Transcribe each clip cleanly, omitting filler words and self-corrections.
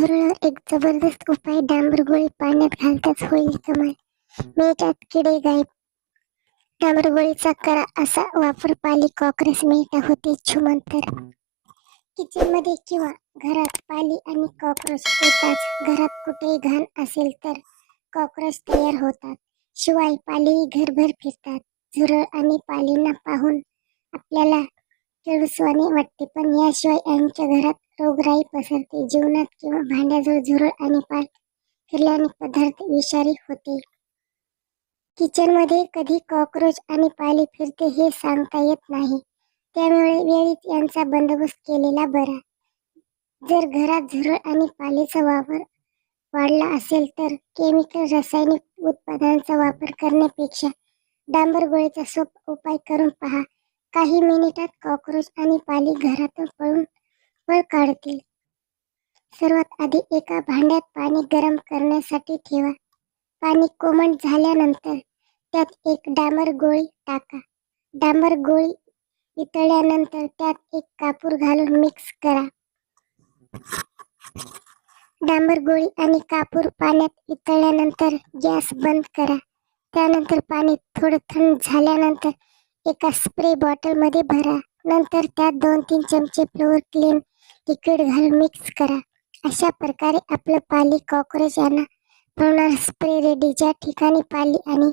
झुरळावर एक जबरदस्त उपाय. डांबर गोळी पाण्यात घालताच होईल कमाल. मिनिटात किडे गायब. डांबर गोळीचा करा असा वापर. पाली कॉकरोच मिनिटा होते छुमंतर. किचन मध्ये किंवा घरात पाली आणि कॉकरोच येताच. घरात कुठेही घाण असेल तर कॉकरोच तयार होतात. शिवाय पालीही घरभर फिरतात. झुरळ आणि पालींना पाहून आपल्याला किळसवाणे वाटते, पण याशिवाय यांच्या घरात रोगराई पसरते. जेवणात किंवा भांड्याजवळ झुरळ आणि पाल फिरल्याने पदार्थ विषारी होते. किचन मध्ये कधी कॉकरोच आणि पाली फिरते हे सांगता येत नाही, त्यामुळे वेळीच यांचा बंदोबस्त केलेला बरा. जर घरात झुरळ आणि पालीचा वापर वाढला असेल तर केमिकल रासायनिक उत्पादनांचा वापर करण्यापेक्षा डांबर गोळीचा सोपा उपाय करून पहा. काही मिनिटात कॉकरोच आणि पाली घरातून पळ काढतील. सर्वात आधी एका भांड्यात पाणी गरम करण्यासाठी ठेवा. पाणी कोमट झाल्यानंतर त्यात एक डांबर गोळी टाका. डांबर गोळी वितळल्यानंतर त्यात एक कापूर घालून मिक्स करा. डांबर गोळी आणि कापूर पाण्यात वितळल्यानंतर गॅस बंद करा. त्यानंतर पाणी थोडं थंड झाल्यानंतर एका स्प्रे बॉटल मध्ये भरा. नंतर त्यात 2-3 चमचे फ्लोअर क्लीन लिक्विड घालून मिक्स करा. अशा प्रकारे आपलं पाली कॉकरोच यांना पळवणारा स्प्रे रेडी. ज्या ठिकाणी पाली आणि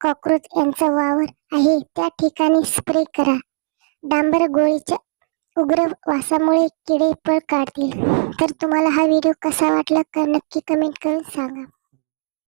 कॉकरोच यांचा वावर आहे त्या ठिकाणी स्प्रे करा. डांबर गोळीच्या उग्र वासामुळे किडे पळ काढतील. तर तुम्हाला हा व्हिडिओ कसा वाटला नक्की कमेंट करून सांगा.